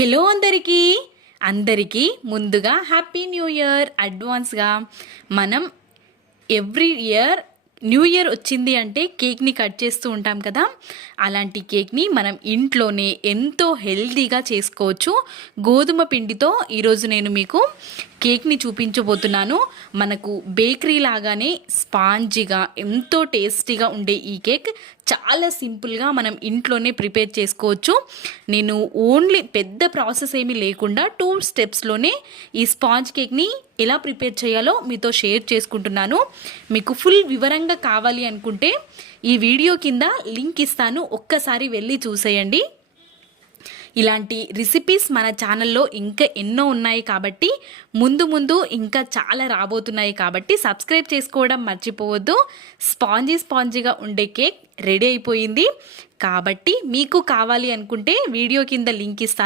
Hello అందరికీ ముందుగా happy new year అడ్వాన్స్గా. మనం ఎవ్రీ ఇయర్ న్యూ ఇయర్ వచ్చింది అంటే కేక్ని కట్ చేస్తూ ఉంటాం కదా. అలాంటి కేక్ని మనం ఇంట్లోనే ఎంతో హెల్తీగా చేసుకోవచ్చు. గోధుమ పిండితో ఈరోజు నేను మీకు కేక్ని చూపించబోతున్నాను. మనకు బేకరీ లాగానే స్పాంజీగా ఎంతో టేస్టీగా ఉండే ఈ కేక్ చాలా సింపుల్గా మనం ఇంట్లోనే ప్రిపేర్ చేసుకోవచ్చు. నేను ఓన్లీ పెద్ద ప్రాసెస్ ఏమీ లేకుండా 2 స్టెప్స్లోనే ఈ స్పాంజ్ కేక్ని ఎలా ప్రిపేర్ చేయాలో మీతో షేర్ చేసుకుంటున్నాను. మీకు ఫుల్ వివరంగా కావాలి అనుకుంటే ఈ వీడియో కింద లింక్ ఇస్తాను, ఒక్కసారి వెళ్ళి చూసేయండి. ఇలాంటి రెసిపీస్ మన ఛానల్లో ఇంకా ఎన్నో ఉన్నాయి కాబట్టి ముందు ఇంకా చాలా రాబోతున్నాయి కాబట్టి సబ్స్క్రైబ్ చేసుకోవడం మర్చిపోవద్దు. స్పాంజీగా ఉండే కేక్ రెడీ అయిపోయింది కాబట్టి మీకు కావాలి అనుకుంటే వీడియో కింద లింక్ ఇస్తాను.